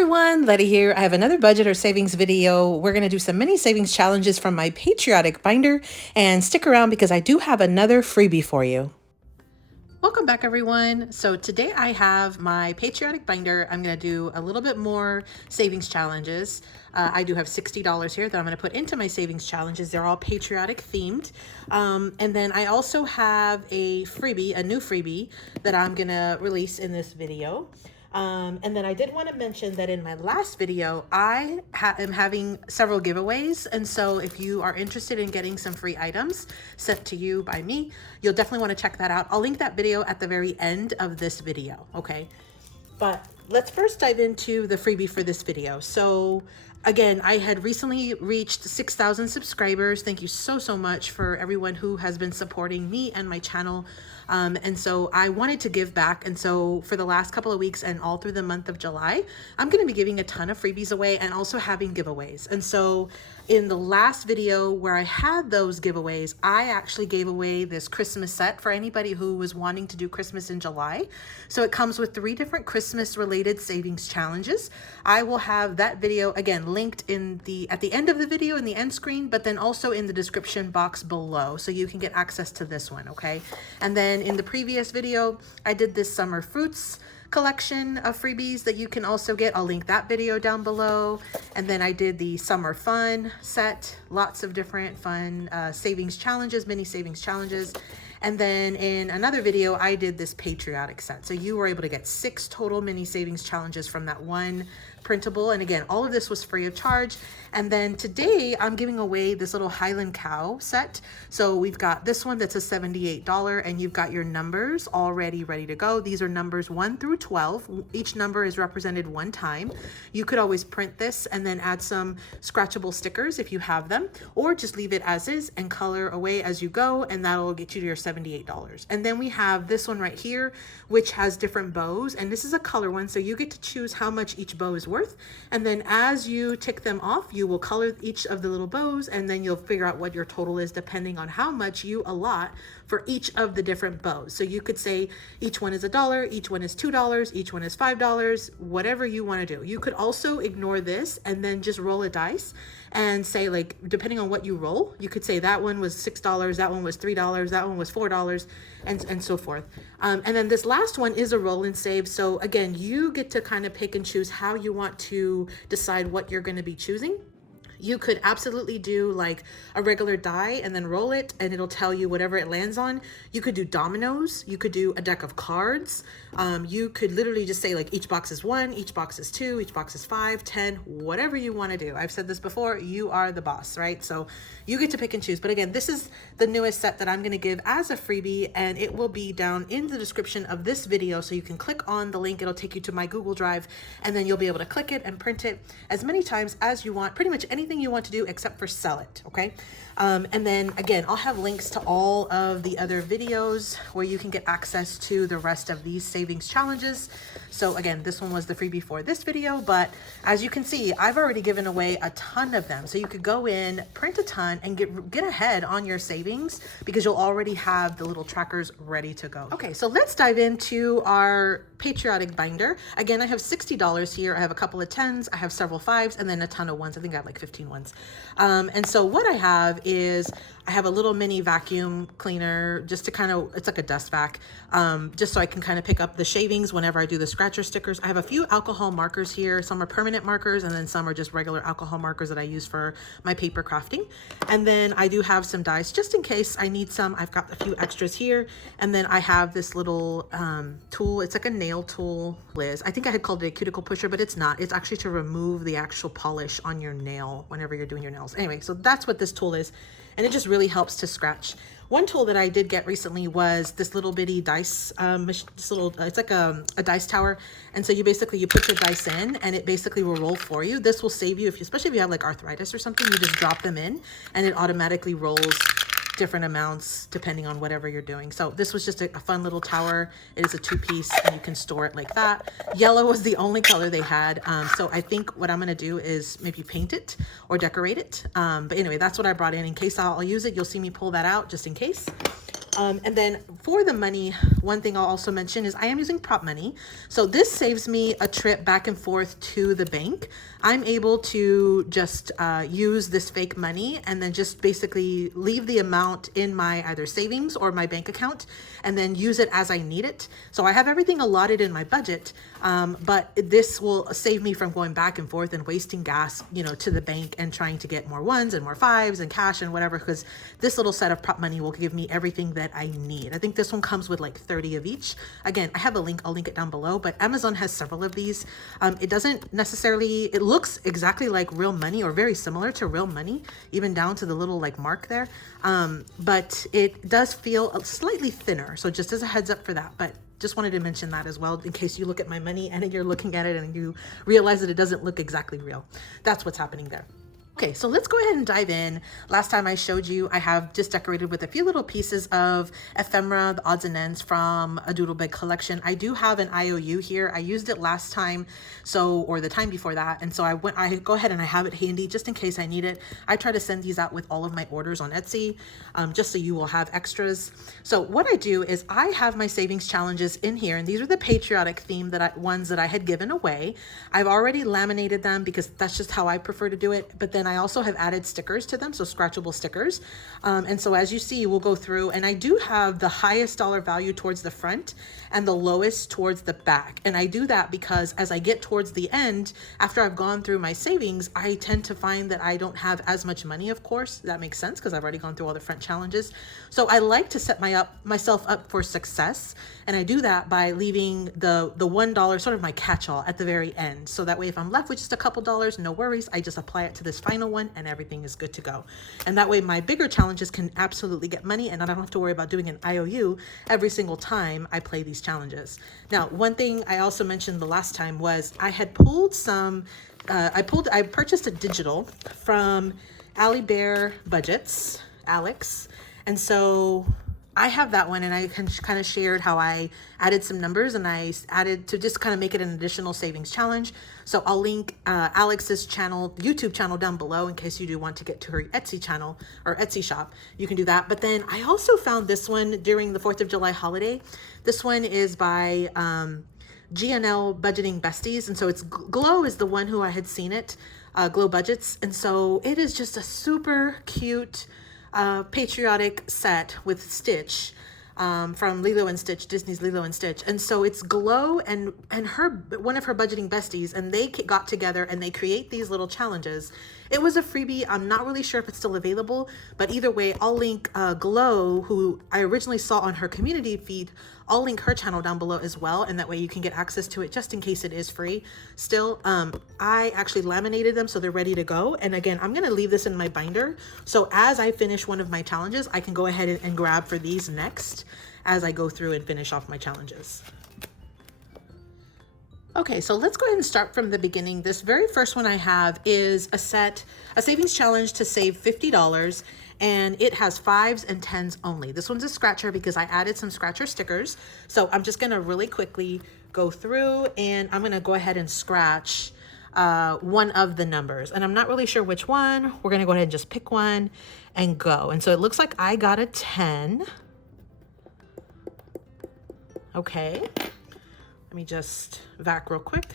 everyone, Letty here. I have another budget or savings video. We're going to do some mini savings challenges from my Patriotic binder, and stick around because I do have another freebie for you. Welcome back, everyone. So today I have my Patriotic binder. I'm going to do a little bit more savings challenges. I do have $60 here that I'm going to put into my savings challenges. They're all Patriotic themed. And then I also have a freebie, a new freebie that I'm going to release in this video. And then I did want to mention that in my last video, I am having several giveaways. And so if you are interested in getting some free items sent to you by me, you'll definitely want to check that out. I'll link that video at the very end of this video. Okay. But let's first dive into the freebie for this video. So again, I had recently reached 6,000 subscribers. Thank you so much for everyone who has been supporting me and my channel. And so I wanted to give back. And so for the last couple of weeks and all through the month of July, I'm going to be giving a ton of freebies away and also having giveaways. And so in the last video where I had those giveaways, I actually gave away this Christmas set for anybody who was wanting to do Christmas in July. So it comes with 3 different Christmas related savings challenges. I will have that video again linked at the end of the video in the end screen, but then also in the description box below, so you can get access to this one. Okay. And then in the previous video, I did this summer fruits collection of freebies that you can also get. I'll link that video down below. And then I did the summer fun set, lots of different fun savings challenges, mini savings challenges. And then in another video, I did this Patriotic set. So you were able to get 6 total mini savings challenges from that one printable. And again, all of this was free of charge. And then today I'm giving away this little Highland Cow set. So we've got this one that's a $78, and you've got your numbers already ready to go. These are numbers 1 through 12. Each number is represented 1 time. You could always print this and then add some scratchable stickers if you have them, or just leave it as is and color away as you go, and that'll get you to your $78. And then we have this one right here, which has different bows, and this is a color one, so you get to choose how much each bow is worth. And then as you tick them off, you will color each of the little bows, and then you'll figure out what your total is depending on how much you allot for each of the different bows. So you could say each one is $1, each one is $2, each one is $5, whatever you want to do. You could also ignore this and then just roll a dice and say, like, depending on what you roll, you could say that one was $6, that one was $3, that one was $4, and so forth. And then this last one is a roll and save. So again, you get to kind of pick and choose how you want to decide what you're going to be choosing. You could absolutely do like a regular die and then roll it, and it'll tell you whatever it lands on. You could do dominoes. You could do a deck of cards. You could literally just say like each box is 1, each box is 2, each box is 5, 10, whatever you want to do. I've said this before, you are the boss, right? So you get to pick and choose. But again, this is the newest set that I'm going to give as a freebie, and it will be down in the description of this video. So you can click on the link. It'll take you to my Google Drive, and then you'll be able to click it and print it as many times as you want. Pretty much anything you want to do except for sell it. Okay. And then again, I'll have links to all of the other videos where you can get access to the rest of these savings challenges. So again, this one was the freebie for this video, but as you can see, I've already given away a ton of them. So you could go in, print a ton, and get ahead on your savings because you'll already have the little trackers ready to go. Okay, so let's dive into our Patriotic binder. Again, I have $60 here. I have a couple of 10s, I have several 5s, and then a ton of 1s. I think I have like 15 ones. And so what I have is I have a little mini vacuum cleaner just to kind of, it's like a dust vac, just so I can kind of pick up the shavings whenever I do the scratcher stickers. I have a few alcohol markers here. Some are permanent markers, and then some are just regular alcohol markers that I use for my paper crafting. And then I do have some dice just in case I need some. I've got a few extras here. And then I have this little tool. It's like a nail tool, Liz. I think I had called it a cuticle pusher, but it's not. It's actually to remove the actual polish on your nail whenever you're doing your nails. Anyway, so that's what this tool is. And it just really helps to scratch. One tool that I did get recently was this little bitty dice, it's like a dice tower. And so you put your dice in, and it basically will roll for you. This will save you, especially if you have like arthritis or something, you just drop them in and it automatically rolls different amounts depending on whatever you're doing. So this was just a fun little tower. It is a 2-piece, and you can store it like that. Yellow was the only color they had. So I think what I'm going to do is maybe paint it or decorate it. But anyway, that's what I brought in case I'll use it. You'll see me pull that out just in case. And then for the money, one thing I'll also mention is I am using prop money. So this saves me a trip back and forth to the bank. I'm able to just use this fake money and then just basically leave the amount in my either savings or my bank account and then use it as I need it. So I have everything allotted in my budget, but this will save me from going back and forth and wasting gas, you know, to the bank and trying to get more ones and more fives and cash and whatever, because this little set of prop money will give me everything that I need. I think this one comes with like 30 of each. Again, I have a link, I'll link it down below, but Amazon has several of these. It doesn't necessarily, it looks exactly like real money or very similar to real money, even down to the little like mark there. But it does feel slightly thinner. So just as a heads up for that, but just wanted to mention that as well, in case you look at my money and you're looking at it and you realize that it doesn't look exactly real. That's what's happening there. Okay, so let's go ahead and dive in. Last time I showed you, I have just decorated with a few little pieces of ephemera, the odds and ends from a Doodle Bag collection. I do have an IOU here. I used it last time, or the time before that. And so I go ahead and I have it handy just in case I need it. I try to send these out with all of my orders on Etsy, just so you will have extras. So what I do is I have my savings challenges in here, and these are the patriotic theme ones that I had given away. I've already laminated them because that's just how I prefer to do it. But then I also have added stickers to them, so scratchable stickers. And so as you see, we'll go through, and I do have the highest dollar value towards the front and the lowest towards the back. And I do that because as I get towards the end, after I've gone through my savings, I tend to find that I don't have as much money, of course. That makes sense because I've already gone through all the front challenges. So I like to set myself up for success. And I do that by leaving the $1, sort of my catch-all, at the very end. So that way, if I'm left with just a couple dollars, no worries. I just apply it to this final one and everything is good to go. And that way my bigger challenges can absolutely get money and I don't have to worry about doing an IOU every single time I play these challenges. Now, one thing I also mentioned the last time was I had pulled some, I purchased a digital from Ali Bear Budgets, Alex. And so I have that one, and I kind of shared how I added some numbers and I added to just kind of make it an additional savings challenge. So I'll link Alex's channel, YouTube channel, down below in case you do want to get to her Etsy channel or Etsy shop. You can do that. But then I also found this one during the 4th of July holiday. This one is by GNL Budgeting Besties. And so it's Glow is the one who I had seen it, Glow Budgets. And so it is just a super cute patriotic set with Stitch from Lilo and Stitch, Disney's Lilo and Stitch. And so it's Glow and one of her budgeting besties, and they got together and they create these little challenges. It was a freebie. I'm not really sure if it's still available, but either way, I'll link Glow, who I originally saw on her community feed. I'll link her channel down below as well, and that way you can get access to it just in case it is free. Still, I actually laminated them so they're ready to go. And again, I'm gonna leave this in my binder. So as I finish one of my challenges, I can go ahead and grab for these next as I go through and finish off my challenges. Okay, so let's go ahead and start from the beginning. This very first one I have is a savings challenge to save $50, and it has 5s and 10s only. This one's a scratcher because I added some scratcher stickers. So I'm just gonna really quickly go through and I'm gonna go ahead and scratch one of the numbers. And I'm not really sure which one. We're gonna go ahead and just pick one and go. And so it looks like I got a 10. Okay. Let me just vac real quick.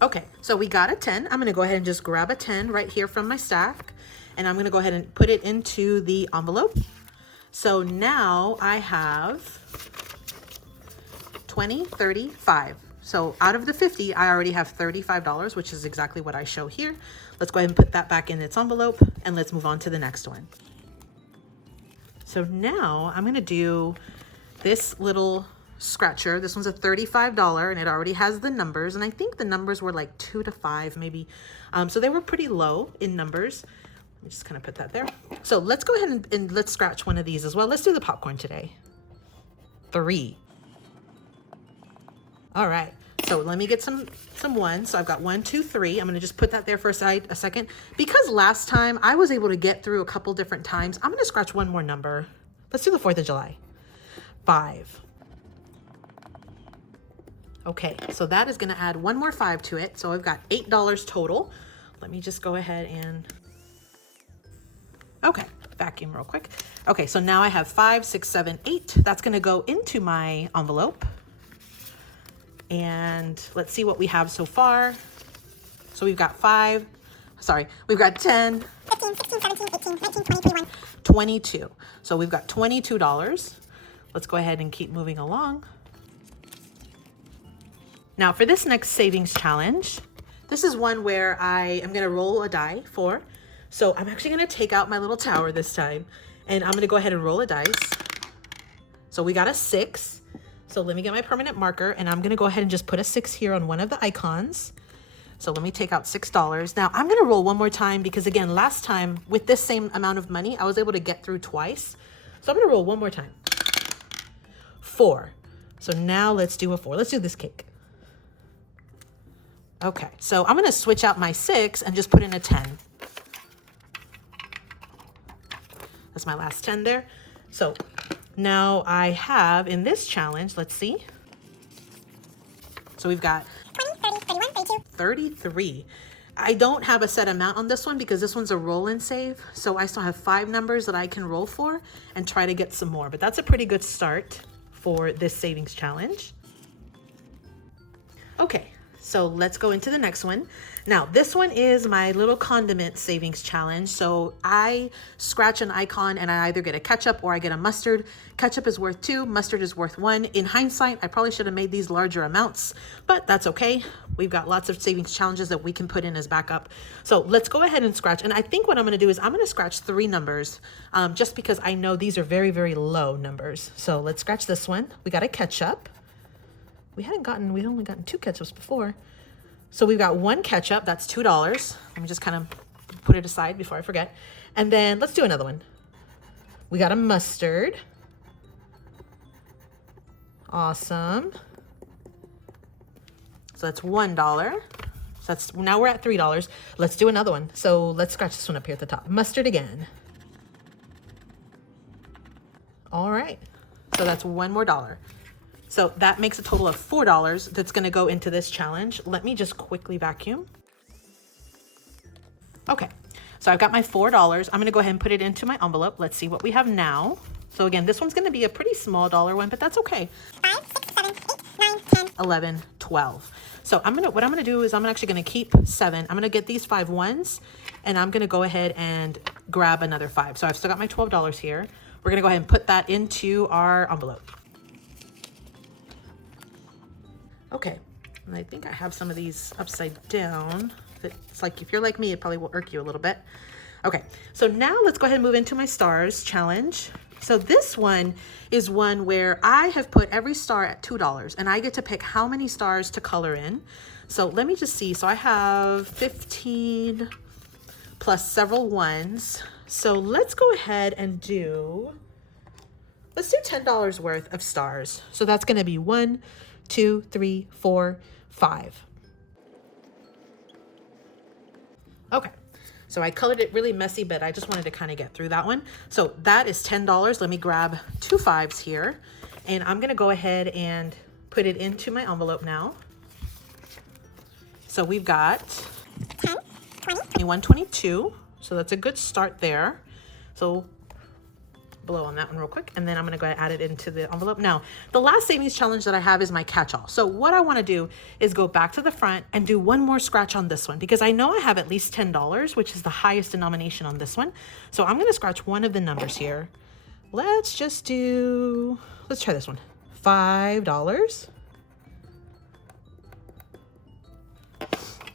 Okay, so we got a 10. I'm gonna go ahead and just grab a 10 right here from my stack, and I'm gonna go ahead and put it into the envelope. So now I have 20, 35. So out of the 50, I already have $35, which is exactly what I show here. Let's go ahead and put that back in its envelope, and let's move on to the next one. So now I'm gonna do this little scratcher. This one's a $35 and it already has the numbers, and I think the numbers were like 2 to 5 maybe, so they were pretty low in numbers. Let me just kind of put that there. So let's go ahead and let's scratch one of these as well. Let's do the popcorn today. 3. All right, so let me get some ones. So I've got 1, 2, 3. I'm gonna just put that there for a second because last time I was able to get through a couple different times. I'm gonna scratch one more number. Let's do the 4th of July. 5. Okay, so that is gonna add one more 5 to it. So I've got $8 total. Let me just go ahead and, okay. vacuum real quick. Okay, so now I have 5, 6, 7, 8. That's gonna go into my envelope. And let's see what we have so far. So we've got 5, sorry, we've got 10, 15, 16, 17, 18, 19, 20, 21, 22. So we've got $22. Let's go ahead and keep moving along. Now for this next savings challenge, this is one where I am gonna roll a die for. So I'm actually gonna take out my little tower this time and I'm gonna go ahead and roll a dice. So we got a 6. So let me get my permanent marker and I'm gonna go ahead and just put a 6 here on one of the icons. So let me take out $6. Now I'm gonna roll one more time because again, last time with this same amount of money, I was able to get through twice. So I'm gonna roll one more time. 4. So now let's do a 4. Let's do this cake. Okay, so I'm gonna switch out my 6 and just put in a 10. That's my last 10 there. So now I have in this challenge, let's see. So we've got 20, 30, 31, 32. 33. I don't have a set amount on this one because this one's a roll and save. So I still have 5 numbers that I can roll for and try to get some more, but that's a pretty good start for this savings challenge. Okay, so let's go into the next one. Now, this one is my little condiment savings challenge. So I scratch an icon and I either get a ketchup or I get a mustard. Ketchup is worth 2, mustard is worth 1. In hindsight, I probably should have made these larger amounts, but that's okay. We've got lots of savings challenges that we can put in as backup. So let's go ahead and scratch. And I think what I'm gonna do is I'm gonna scratch 3 numbers just because I know these are very, very low numbers. So let's scratch this one. We got a ketchup. We'd only gotten 2 ketchups before. So we've got 1 ketchup, that's $2. Let me just kind of put it aside before I forget. And then let's do another one. We got a mustard. Awesome. So that's $1. So now we're at $3. Let's do another one. So let's scratch this one up here at the top. Mustard again. All right. So that's $1 more. So that makes a total of $4 that's gonna go into this challenge. Let me just quickly vacuum. Okay, so I've got my $4. I'm gonna go ahead and put it into my envelope. Let's see what we have now. So again, this one's gonna be a pretty small dollar one, but that's okay. 5, 6, 7, 8, 9, 10, 11, 12. So what I'm gonna do is I'm actually gonna keep 7. I'm gonna get these 5 ones and I'm gonna go ahead and grab another 5. So I've still got my $12 here. We're gonna go ahead and put that into our envelope. Okay, and I think I have some of these upside down. It's like, if you're like me, it probably will irk you a little bit. Okay, so now let's go ahead and move into my stars challenge. So this one is one where I have put every star at $2 and I get to pick how many stars to color in. So let me just see. So I have 15 plus several ones. So let's go ahead and let's do $10 worth of stars. So that's gonna be 1, 2, 3, 4, 5. Okay, so I colored it really messy, but I just wanted to kind of get through that one. So that is $10. Let me grab 2 5s here, and I'm gonna go ahead and put it into my envelope now. So we've got 10, 20, 21, 22. So that's a good start there. So blow on that one real quick, and then I'm gonna go ahead and add it into the envelope. Now, the last savings challenge that I have is my catch-all. So what I wanna do is go back to the front and do one more scratch on this one because I know I have at least $10, which is the highest denomination on this one. So I'm gonna scratch one of the numbers here. Let's try this one, $5.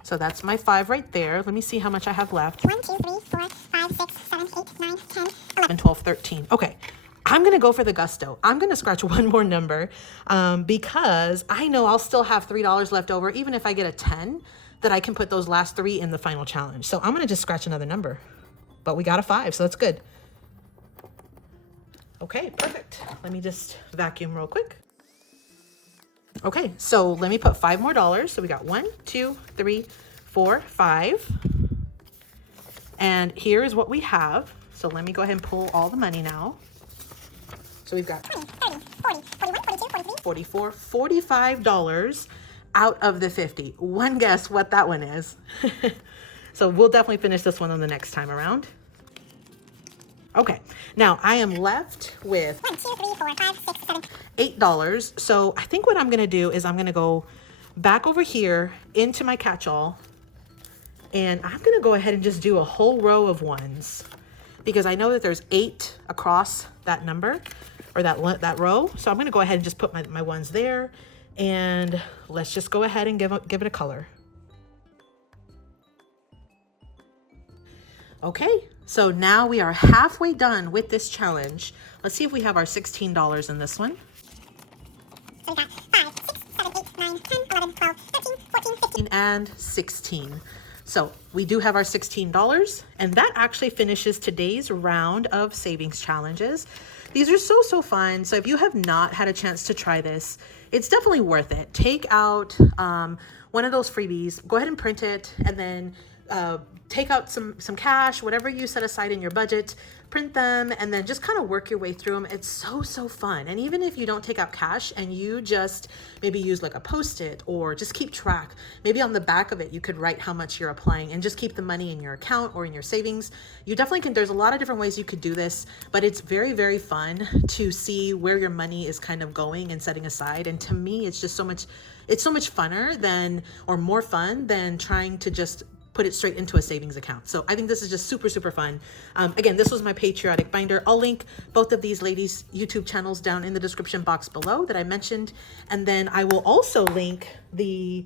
So that's my 5 right there. Let me see how much I have left. 1, 2, 3, 4, 5, 6, 7, 8, 9, 10, 11, 12, 13. Okay, I'm gonna go for the gusto. I'm gonna scratch one more number because I know I'll still have $3 left over, even if I get a 10, that I can put those last 3 in the final challenge. So I'm gonna just scratch another number, but we got a 5, so that's good. Okay, perfect. Let me just vacuum real quick. Okay, so let me put $5 more. So we got 1, 2, 3, 4, 5. And here is what we have. So let me go ahead and pull all the money now. So we've got 20, 30, 40, 41, 42, 43, 44, $45 out of the 50. One guess what that one is. So we'll definitely finish this one on the next time around. Okay, now I am left with $8. So I think what I'm gonna do is I'm gonna go back over here into my catch-all, and I'm gonna go ahead and just do a whole row of ones because I know that there's 8 across that number or that row. So I'm gonna go ahead and just put my ones there, and let's just go ahead and give it a color. Okay, so now we are halfway done with this challenge. Let's see if we have our $16 in this one. So we got 5, 6, 7, 8, 9, 10, 11, 12, 13, 14, 15. And 16. So we do have our $16, and that actually finishes today's round of savings challenges. These are so fun. So if you have not had a chance to try this, it's definitely worth it. Take out one of those freebies, go ahead and print it, and then take out some cash, whatever you set aside in your budget, print them, and then just kind of work your way through them. It's so fun. And even if you don't take out cash and you just maybe use like a Post-it or just keep track, maybe on the back of it you could write how much you're applying and just keep the money in your account or in your savings. You definitely can. There's a lot of different ways you could do this, but it's very fun to see where your money is kind of going and setting aside. And to me, it's just so much funner than, or more fun than trying to just put it straight into a savings account. So I think this is just super fun. Again, this was my Patriotic binder. I'll link both of these ladies' YouTube channels down in the description box below that I mentioned. And then I will also link the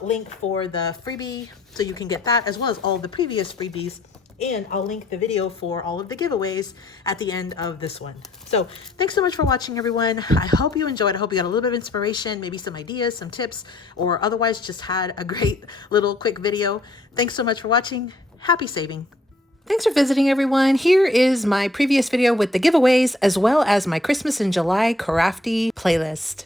link for the freebie so you can get that, as well as all the previous freebies. And I'll link the video for all of the giveaways at the end of this one. So thanks so much for watching, everyone. I hope you enjoyed. I hope you got a little bit of inspiration, maybe some ideas, some tips, or otherwise just had a great little quick video. Thanks so much for watching. Happy saving. Thanks for visiting, everyone. Here is my previous video with the giveaways, as well as my Christmas in July crafty playlist.